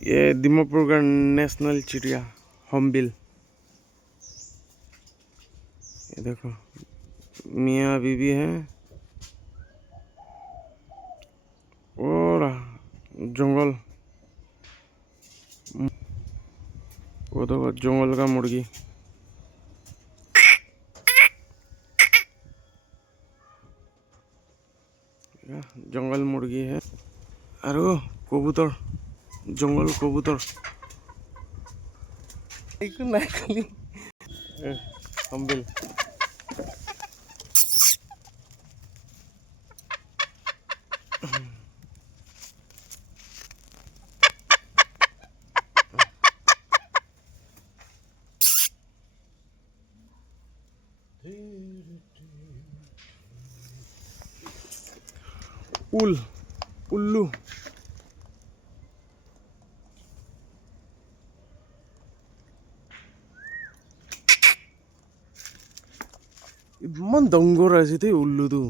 ये दीमापुर का नेशनल चिड़िया हॉर्नबिल। ये देखो मियाँ बीवी हैं और जंगल, वो तो जंगल का मुर्गी। जंगल मुर्गी है। अरे वो कबूतर, जंगल कबूतर। हॉर्नबिल। उल्लू। इमान दंगोर আছে তে उल्लू तो।